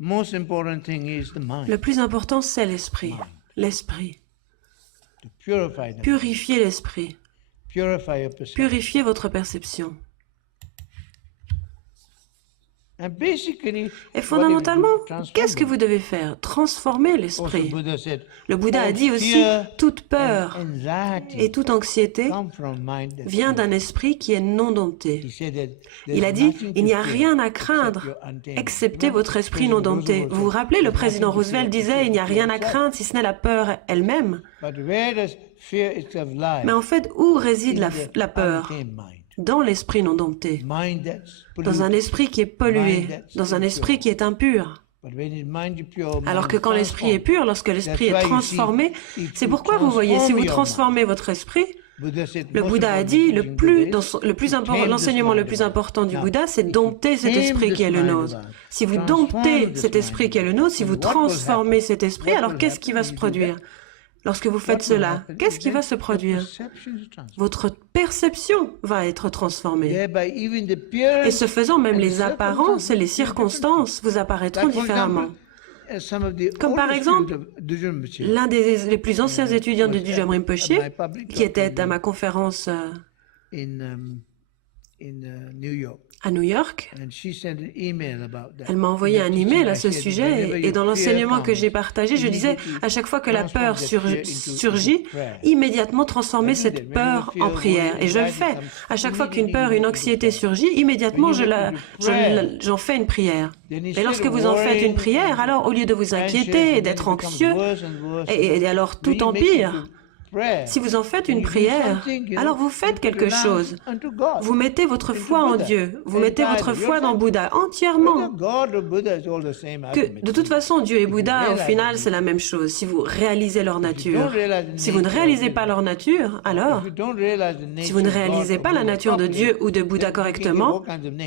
Le plus important, c'est l'esprit. L'esprit. Purifiez l'esprit. Purifiez votre perception. Et fondamentalement, qu'est-ce que vous devez faire? Transformer l'esprit. Le Bouddha a dit aussi, toute peur et toute anxiété vient d'un esprit qui est non dompté. Il a dit, il n'y a rien à craindre excepté votre esprit non dompté. Vous vous rappelez, le président Roosevelt disait, il n'y a rien à craindre si ce n'est la peur elle-même. Mais en fait, où réside la peur? Dans l'esprit non dompté, dans un esprit qui est pollué, dans un esprit qui est impur. Alors que quand l'esprit est pur, lorsque l'esprit est transformé, c'est pourquoi vous voyez, si vous transformez votre esprit, le Bouddha a dit, l'enseignement le plus important du Bouddha, c'est dompter cet esprit qui est le nôtre. Si vous domptez cet esprit qui est le nôtre, si vous transformez cet esprit, alors qu'est-ce qui va se produire? Lorsque vous faites cela, qu'est-ce qui va se produire? Votre perception va être transformée. Et ce faisant, même les apparences et les circonstances vous apparaîtront différemment. Comme par exemple, l'un des plus anciens étudiants de Dudjom Rinpoche, qui était à ma conférence à New York, elle m'a envoyé un email à ce sujet et dans l'enseignement que j'ai partagé, je disais à chaque fois que la peur surgit, immédiatement transformer cette peur en prière. Et je le fais. À chaque fois qu'une peur, une anxiété surgit, immédiatement j'en fais une prière. Et lorsque vous en faites une prière, alors au lieu de vous inquiéter et d'être anxieux, et alors tout empire, si vous en faites une prière, alors vous faites quelque chose. Vous mettez votre foi en Dieu, vous mettez votre foi dans Bouddha entièrement. Que, de toute façon, Dieu et Bouddha, au final, c'est la même chose, si vous réalisez leur nature. Si vous ne réalisez pas leur nature, alors, si vous ne réalisez pas la nature de Dieu ou de Bouddha correctement,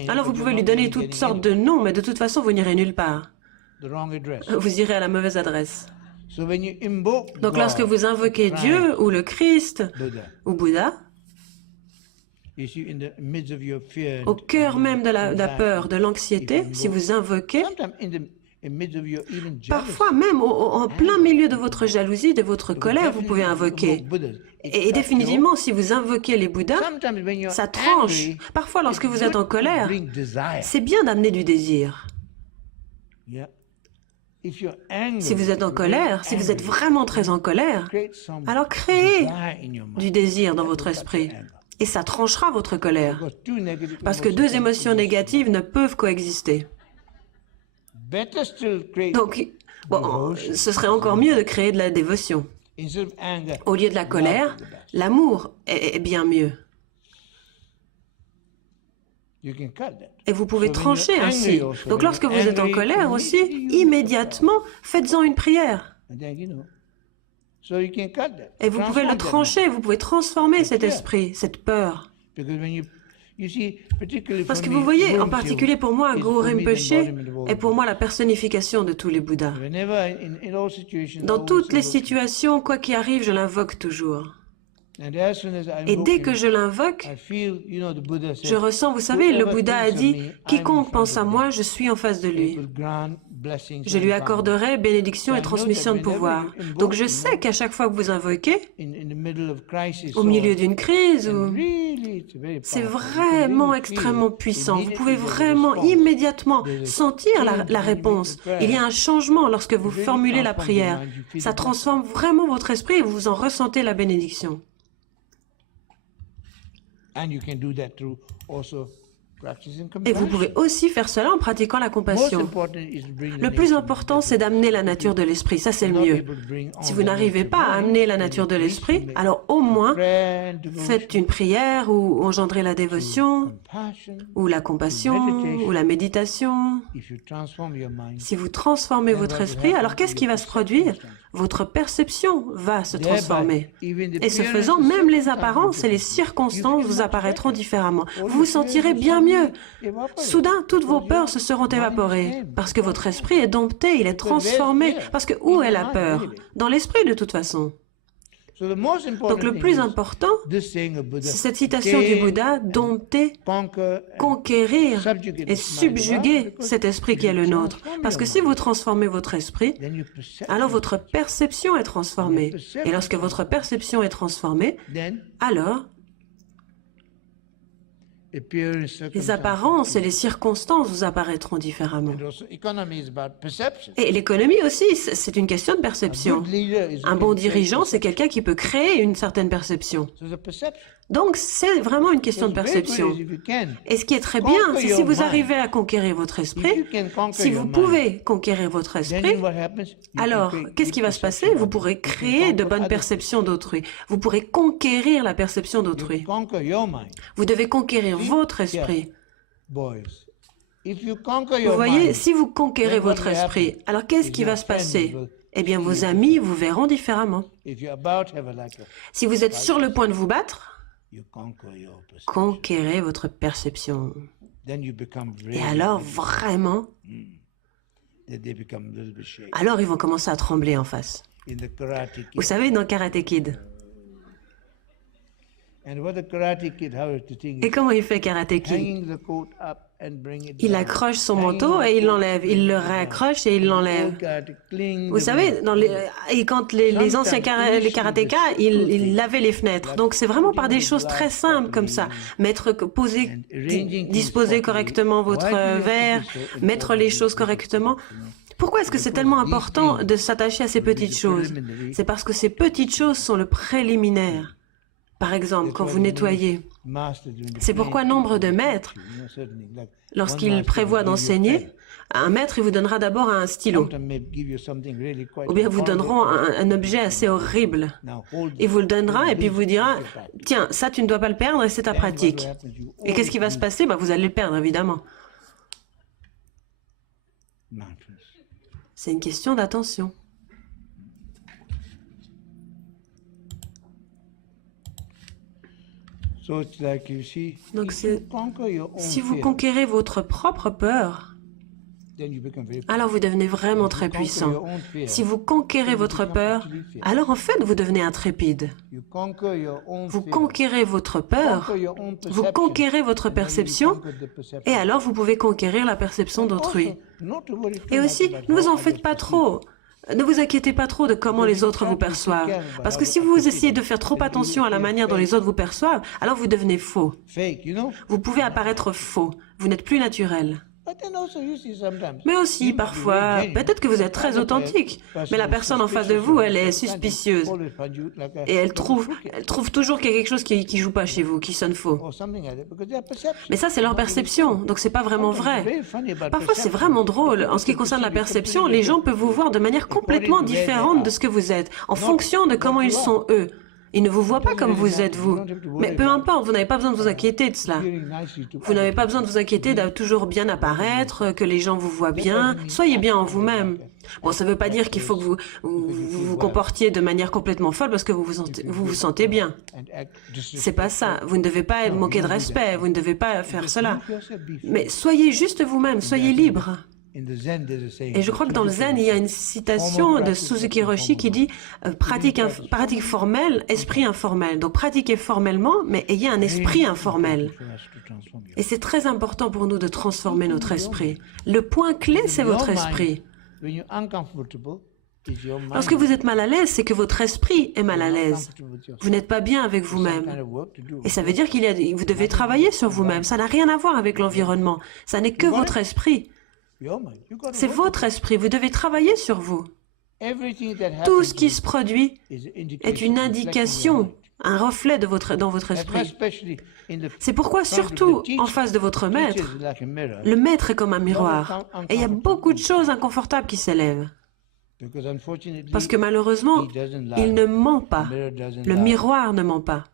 alors vous pouvez lui donner toutes sortes de noms, mais de toute façon, vous n'irez nulle part. Vous irez à la mauvaise adresse. Donc lorsque vous invoquez Dieu ou le Christ ou Bouddha, au cœur même de la peur, de l'anxiété, si vous invoquez, parfois même en plein milieu de votre jalousie, de votre colère, vous pouvez invoquer. Et définitivement, si vous invoquez les Bouddhas, ça tranche. Parfois, lorsque vous êtes en colère, c'est bien d'amener du désir. Si vous êtes en colère, si vous êtes vraiment très en colère, alors créez du désir dans votre esprit. Et ça tranchera votre colère. Parce que deux émotions négatives ne peuvent coexister. Donc, bon, ce serait encore mieux de créer de la dévotion. Au lieu de la colère, l'amour est bien mieux. Et vous pouvez trancher ainsi. Donc lorsque vous êtes en colère aussi, immédiatement, faites-en une prière. Et vous pouvez le trancher, vous pouvez transformer cet esprit, cette peur. Parce que vous voyez, en particulier pour moi, Guru Rinpoche est pour moi la personnification de tous les Bouddhas. Dans toutes les situations, quoi qu'il arrive, je l'invoque toujours. Et dès que je l'invoque, je ressens, vous savez, le Bouddha a dit, quiconque pense à moi, je suis en face de lui. Je lui accorderai bénédiction et transmission de pouvoir. Donc je sais qu'à chaque fois que vous invoquez, au milieu d'une crise, c'est vraiment extrêmement puissant. Vous pouvez vraiment immédiatement sentir la réponse. Il y a un changement lorsque vous formulez la prière. Ça transforme vraiment votre esprit et vous en ressentez la bénédiction. Et vous pouvez aussi faire cela en pratiquant la compassion. Le plus important, c'est d'amener la nature de l'esprit. Ça, c'est le mieux. Si vous n'arrivez pas à amener la nature de l'esprit, alors au moins, faites une prière ou engendrez la dévotion, ou la compassion, ou la méditation. Si vous transformez votre esprit, alors qu'est-ce qui va se produire? Votre perception va se transformer. Et ce faisant, même les apparences et les circonstances vous apparaîtront différemment. Vous vous sentirez bien mieux. Soudain, toutes vos peurs se seront évaporées. Parce que votre esprit est dompté, il est transformé. Parce que où est la peur? Dans l'esprit de toute façon. Donc le plus important, c'est cette citation du Bouddha, dompter, conquérir et subjuguer cet esprit qui est le nôtre. Parce que si vous transformez votre esprit, alors votre perception est transformée. Et lorsque votre perception est transformée, alors les apparences et les circonstances vous apparaîtront différemment. Et l'économie aussi, c'est une question de perception. Un bon dirigeant, c'est quelqu'un qui peut créer une certaine perception. Donc, c'est vraiment une question de perception. Et ce qui est très bien, c'est si vous arrivez à conquérir votre esprit, si vous pouvez conquérir votre esprit, alors, qu'est-ce qui va se passer? Vous pourrez créer de bonnes perceptions d'autrui. Vous pourrez conquérir la perception d'autrui. Vous devez conquérir votre esprit. Vous voyez, si vous conquérez votre esprit, alors qu'est-ce qui va se passer? Eh bien, vos amis vous verront différemment. Si vous êtes sur le point de vous battre, conquérez votre perception. Et alors, vraiment, alors ils vont commencer à trembler en face. Vous savez, dans Karate Kid. Et comment il fait Karate Kid? Il accroche son manteau et il l'enlève. Il le réaccroche et il l'enlève. Vous savez, quand les anciens karatékas, ils lavaient les fenêtres. Donc c'est vraiment par des choses très simples comme ça. Disposer correctement votre verre, mettre les choses correctement. Pourquoi est-ce que c'est tellement important de s'attacher à ces petites choses? C'est parce que ces petites choses sont le préliminaire. Par exemple, quand vous nettoyez. C'est pourquoi nombre de maîtres, lorsqu'ils prévoient d'enseigner, un maître, il vous donnera d'abord un stylo. Ou bien vous donneront un objet assez horrible. Il vous le donnera et puis il vous dira, tiens, ça tu ne dois pas le perdre et c'est ta pratique. Et qu'est-ce qui va se passer? Vous allez le perdre, évidemment. C'est une question d'attention. Donc, si vous conquérez votre propre peur, alors vous devenez vraiment très puissant. Si vous conquérez votre peur, alors en fait vous devenez intrépide. Vous conquérez votre peur, vous conquérez votre perception, et alors vous pouvez conquérir la perception d'autrui. Et aussi, ne vous en faites pas trop. Ne vous inquiétez pas trop de comment les autres vous perçoivent. Parce que si vous essayez de faire trop attention à la manière dont les autres vous perçoivent, alors vous devenez faux. Vous pouvez apparaître faux. Vous n'êtes plus naturel. Mais aussi, parfois, peut-être que vous êtes très authentique, mais la personne en face de vous, elle est suspicieuse. Et elle trouve toujours qu'il y a quelque chose qui joue pas chez vous, qui sonne faux. Mais ça, c'est leur perception, donc c'est pas vraiment vrai. Parfois, c'est vraiment drôle. En ce qui concerne la perception, les gens peuvent vous voir de manière complètement différente de ce que vous êtes, en fonction de comment ils sont eux. Ils ne vous voient pas comme vous êtes, vous. Mais peu importe, vous n'avez pas besoin de vous inquiéter de cela. Vous n'avez pas besoin de vous inquiéter de toujours bien apparaître, que les gens vous voient bien. Soyez bien en vous-même. Bon, ça ne veut pas dire qu'il faut que vous vous comportiez de manière complètement folle parce que vous vous sentez bien. C'est pas ça. Vous ne devez pas manquer de respect, vous ne devez pas faire cela. Mais soyez juste vous-même, soyez libre. Et je crois que dans le Zen, il y a une citation de Suzuki Roshi qui dit pratique formelle, esprit informel. Donc pratiquez formellement, mais ayez un esprit informel. Et c'est très important pour nous de transformer notre esprit. Le point clé, c'est votre esprit. Lorsque vous êtes mal à l'aise, c'est que votre esprit est mal à l'aise. Vous n'êtes pas bien avec vous-même. Et ça veut dire vous devez travailler sur vous-même. Ça n'a rien à voir avec l'environnement. Ça n'est que votre esprit. C'est votre esprit, vous devez travailler sur vous. Tout ce qui se produit est une indication, un reflet dans votre esprit. C'est pourquoi, surtout en face de votre maître, le maître est comme un miroir. Et il y a beaucoup de choses inconfortables qui s'élèvent. Parce que malheureusement, il ne ment pas. Le miroir ne ment pas.